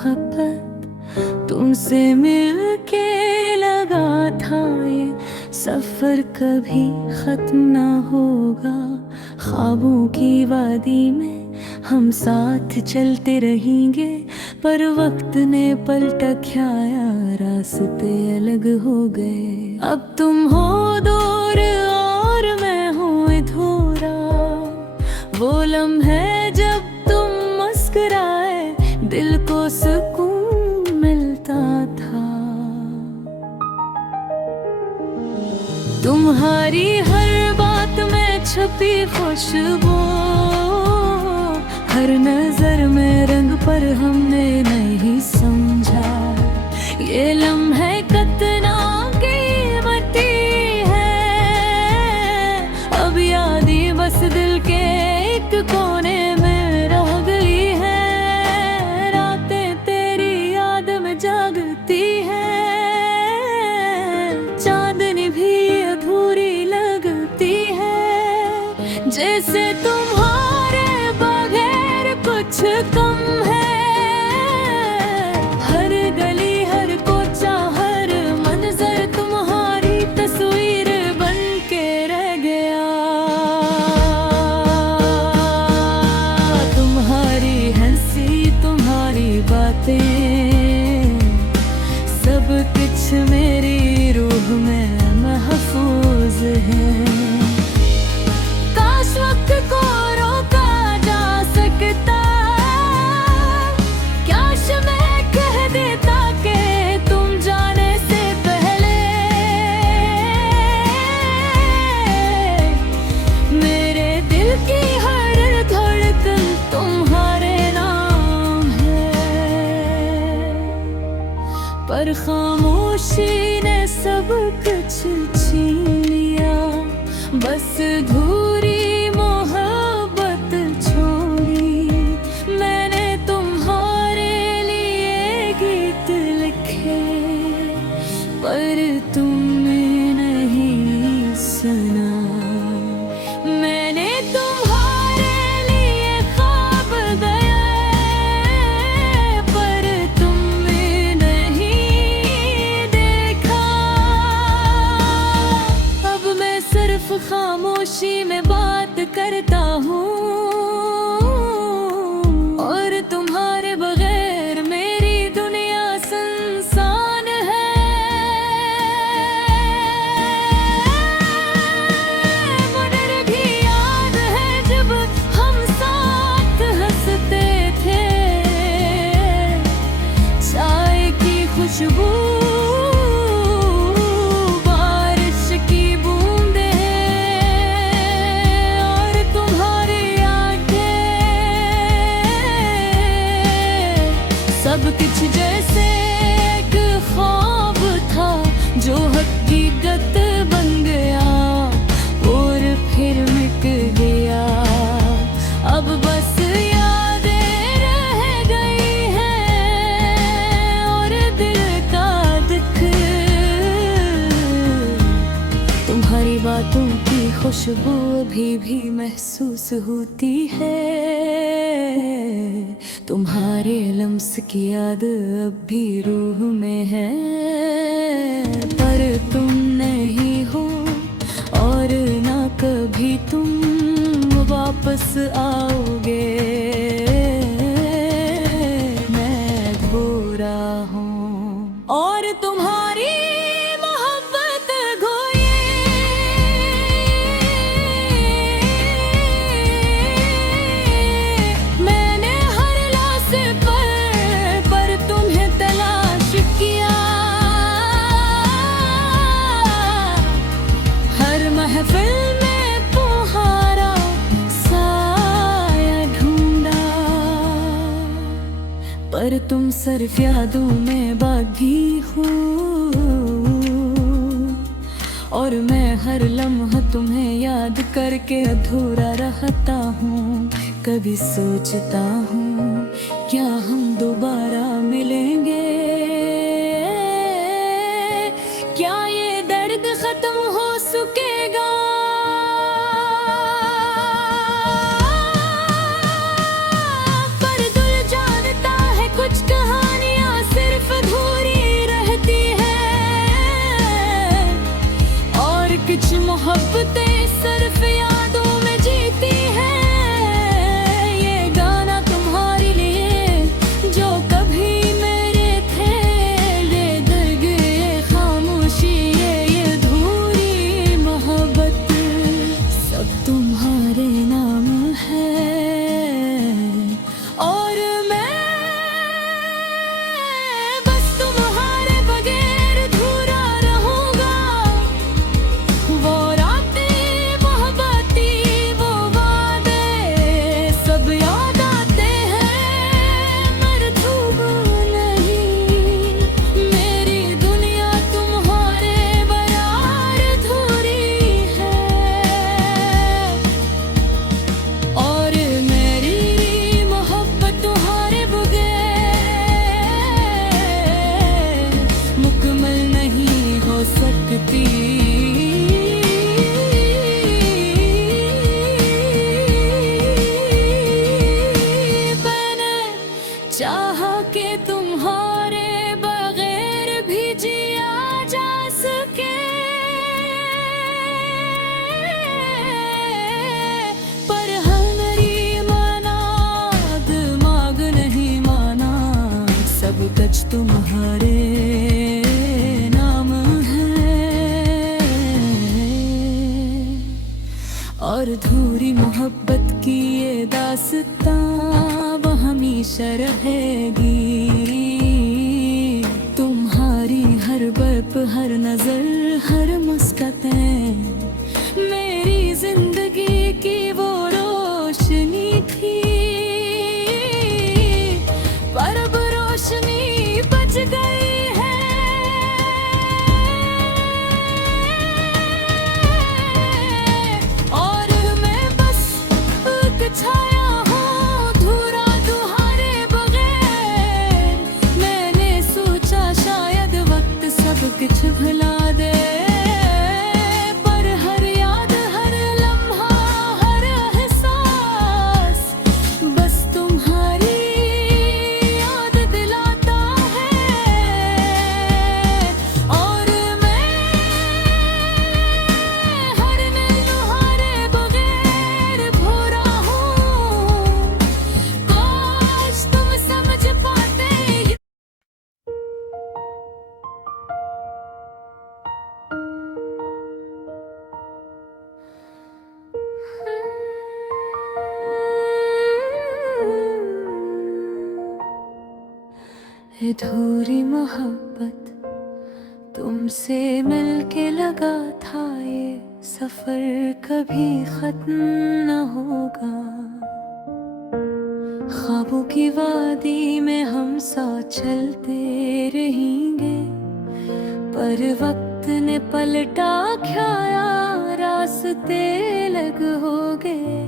मोहब्बत तुमसे मिलके लगा था ये सफर कभी खत्म ना होगा। ख्वाबों की वादी में हम साथ चलते रहेंगे, पर वक्त ने पलटा खाया, रास्ते अलग हो गए। अब तुम हो दूर और मैं हूँ अधूरा, वो लम्हे जब तुम मुस्कुराए दिल को सुकून मिलता था। तुम्हारी हर बात में छुपी खुशबू, हर नजर में रंग पर हमने नहीं समझा। ये लम्हे कितना कीमती है, अब यादें बस दिल के एक कोने में रह गई है। रातें तेरी याद में जागती है, चांदनी भी अधूरी लगती है। जैसे तुम्हारे बगैर कुछ कम है, हर गली हर कोचा हर मंजर तुम्हारी तस्वीर बन के रह गया। तुम्हारी हंसी तुम्हारी बातें सब कुछ मेरी रूह में महफूज है। काश वक्त को रोका जा सकता, काश मैं कह देता कि तुम जाने से पहले मेरे दिल की हर धड़कन तुम्हारे नाम है। पर खामोशी ने सब कुछ छीन लिया, बस धूरी मोहब्बत छोड़ी। मैंने तुम्हारे लिए गीत लिखे, पर तुमने नहीं सुना। मैंने तुम्हारे लिए ख्वाब गए, पर तुमने नहीं देखा। अब मैं सिर्फ खामोशी में बात करता हूँ, और तुम्हारे बगैर मेरी दुनिया सुनसान है। मगर भी याद है जब हम साथ हंसते थे, चाय की खुशबू सब कुछ जैसे एक ख्वाब था जो हकीकत बन गया और फिर मिट गया। अब बस यादें रह गई हैं और दिल का दुख। तुम्हारी बातों की खुशबू अभी भी महसूस होती है, तुम्हारे लम्स की याद अब भी रूह में है। पर तुम नहीं हो और ना कभी तुम वापस आओगे। मैं बुरा हूँ और तुम्हारी महफिल में तुम्हारा साया ढूंढा, पर तुम सिर्फ यादों में बागी हो, और मैं हर लम्हा तुम्हें याद करके अधूरा रहता हूँ। कभी सोचता हूँ क्या हम दोबारा मिलेंगे, क्या ये दर्द खत्म हो चुकेगा। पर दिल जानता है कुछ कहानी मोहब्बतें सिर्फ यादों में जीती हैं। ये गाना तुम्हारे लिए जो कभी मेरे थे, ये दर्द ये खामोशी ये अधूरी मोहब्बत सब तुम्हारे नाम है। और मैं बस तुम्हारे बगैर अधूरा रहूंगा। वो रातें मोहब्बती वो वादे सब याद आते हैं, मर धूम नहीं। मेरी दुनिया तुम्हारे बगैर अधूरी है। और मेरी मोहब्बत तुम्हारे बगैर मुकम्मल नहीं हो सकती। मैंने चाहा कि तुम्हारे बगैर भी जिया जा सके, पर हमारी माना दिमाग नहीं माना। सब कुछ तुम्हारे नाम है। और अधूरी मोहब्बत की ये दास्तां वो हमेशा रहेगी। तुम्हारी हर बर्फ हर नजर हर मुस्कान मेरी जिंदगी की वो रोशनी थी। पर अब रोशनी बच गई है। और मैं बस एक छाया हूँ धूरा तुम्हारे बगैर। मैंने सोचा शायद वक्त सब कुछ भुला दे, पर हर याद हर लम्हा हर एहसास बस तुम्हारी याद दिलाता है। और मैं हर दिल तुम्हारे बगैर भोरा हूँ। काश तुम समझ पाते। अधूरी मोहब्बत तुमसे मिलके लगा था ये सफर कभी खत्म न होगा। ख्वाबों की वादी में हम साथ चलते रहेंगे, पर वक्त ने पलटा खाया रास्ते अलग हो गए।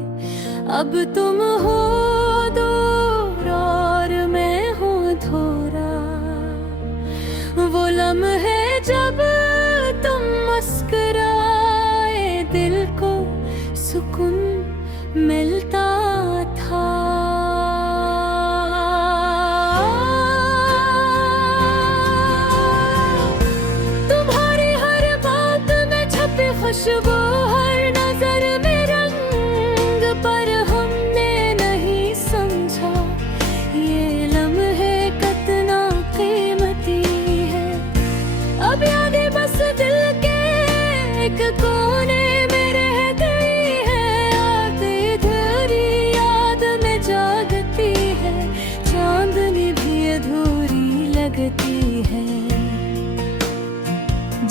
अब तुम हो दूर और मैं हूँ थोड़ा। वो लम्हे जब तुम मुस्कुराए दिल को सुकून मिलता था। तुम्हारी हर बात में छपी खुशबू हर नजर में रंग, पर हमने नहीं समझा ये लम्हे कितना कीमती है। अब यादें बस दिल के एक कोने में रह गई है। आधी अधूरी याद में जागती है, चांदनी भी अधूरी लगती है।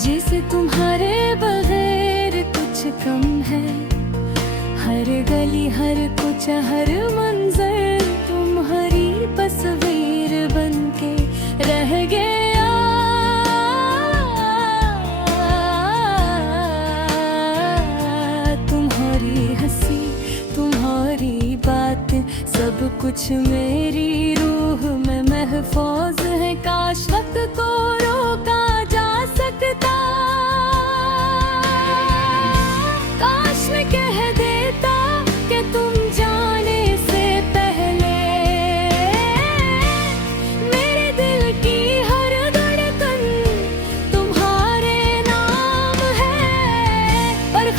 जिसे तुम्हारे बगैर कुछ कम है। हर गली हर कुछ हर मंजर तुम्हारी तस्वीर बनके रह गया। तुम्हारी हंसी तुम्हारी बात सब कुछ मेरी रूह में महफूज है। काश वक्त को रोका जा सकता। काश मैं कह देता कि तुम जाने से पहले मेरे दिल की हर धड़कन तुम्हारे नाम है। पर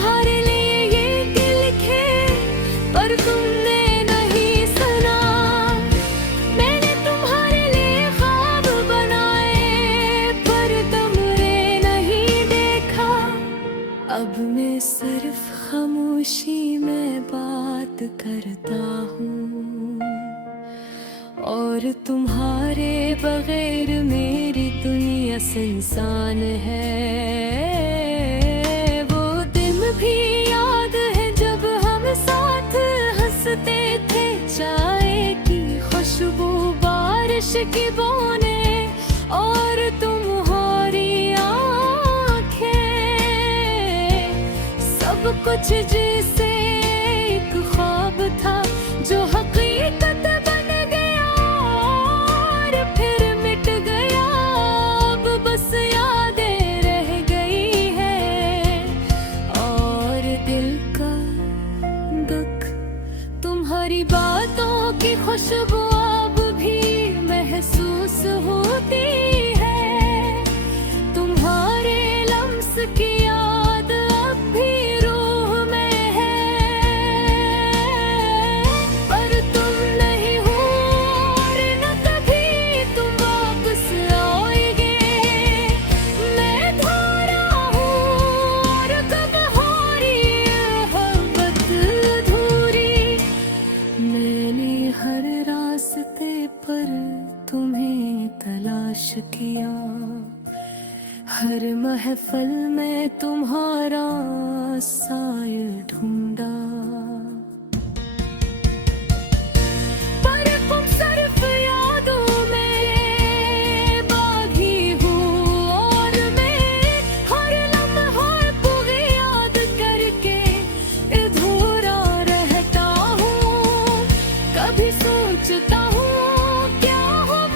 तुम्हारे लिए ये दिल लिखे पर तुमने नहीं सुना। मैंने तुम्हारे लिए ख्वाब बनाए पर तुमने नहीं देखा। अब मैं सिर्फ खामोशी में बात करता हूँ और तुम्हारे बगैर मेरी दुनिया सुनसान है। वो दिन भी याद है जब हम साथ हंसते थे, चाय की खुशबू, बारिश की बूंदें और तुम्हारी आँखें। सब कुछ जैसे एक ख्वाब था जो हकीकत बन गया और फिर मिट गया। अब बस यादें रह गई है और दिल का दुख। तुम्हारी बातों की खुशबू अब भी महसूस होती है। तुम्हारे लम्स की याद अब भी रूह में है। पर तुम नहीं हो और न कभी तुम वापस आओगे। मैं धोरा हूँ और कब हो रही मोहब्बत अधूरी। मैंने हर रास्ते पर तुम्हें तलाश किया, हर महफिल में तुम्हारा साया ढूंढा। पर तुम सिर्फ यादों में बागी हूँ और मैं हर लम्हा पूरी याद करके अधूरा रहता हूँ। कभी सोचता हूँ क्या हम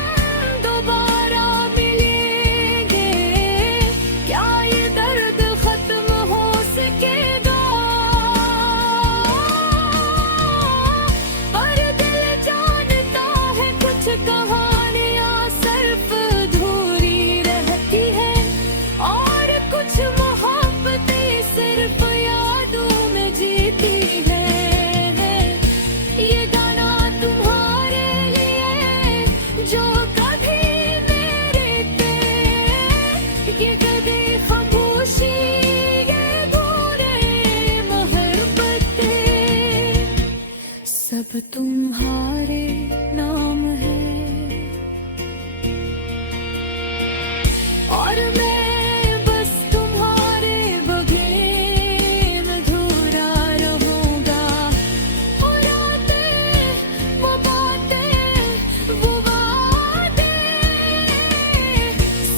दोबारा मिलेंगे, क्या ये दर्द खत्म हो सकेगा। पर दिल जानता है कुछ कहानियाँ सिर्फ अधूरी रहती है और कुछ मोहब्बतें सिर्फ यादों में जीती है। ये गाना तुम्हारे लिए जो कभी मेरे थे, ये कभी खामोशी, ये दूरे मोहब्बतें सब तुम्हारे नाम है। और मैं बस तुम्हारे बगैर अधूरा रहूंगा। वो रातें, वो बातें, वो वादे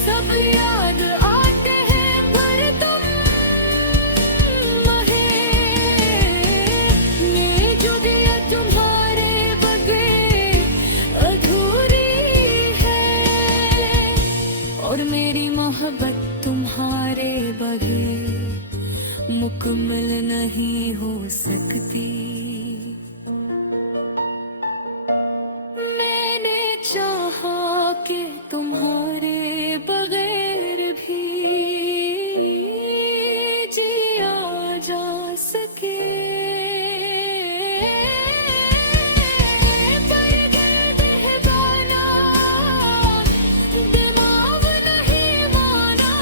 सब याद आते हैं पर तुम ये जो दिया तुम्हारे बगैर अधूरी है और मेरी मोहब्बत तुम्हारे बगैर मुकम्मल नहीं हो सकती। मैंने चाहा कि तुम्हारे बगैर भी जिया जा सके। पर गिर्द है गाना, दिमाग नहीं माना।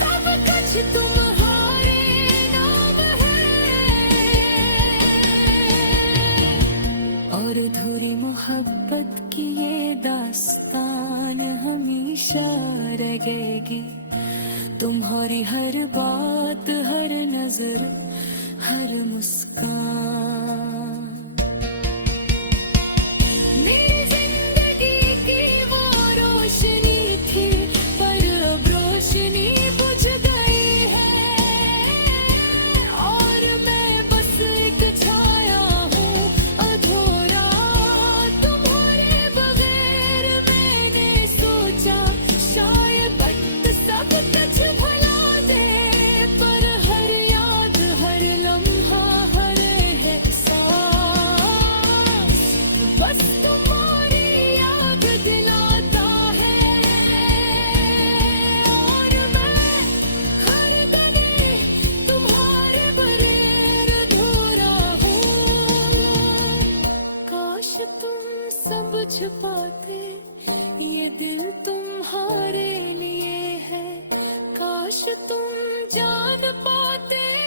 सब कुछ तुम्हारे नाम है और अधूरी मोहब्बत की ये दास्तान हमेशा रहेगी। तुम्हारी हर बात, हर नजर, हर मुस्कान मेरी जिंदगी की वो रोशनी थी पर अब रोशनी बुझ गई है और मैं बस एक छाया हूँ अधूरा। तुम्हारे बगैर मैंने सोचा शायद वक्त सब कुछ भुला दे, पर हर याद, हर लम्हा, हर कुछ पाते, ये दिल तुम्हारे लिए है, काश तुम जान पाते।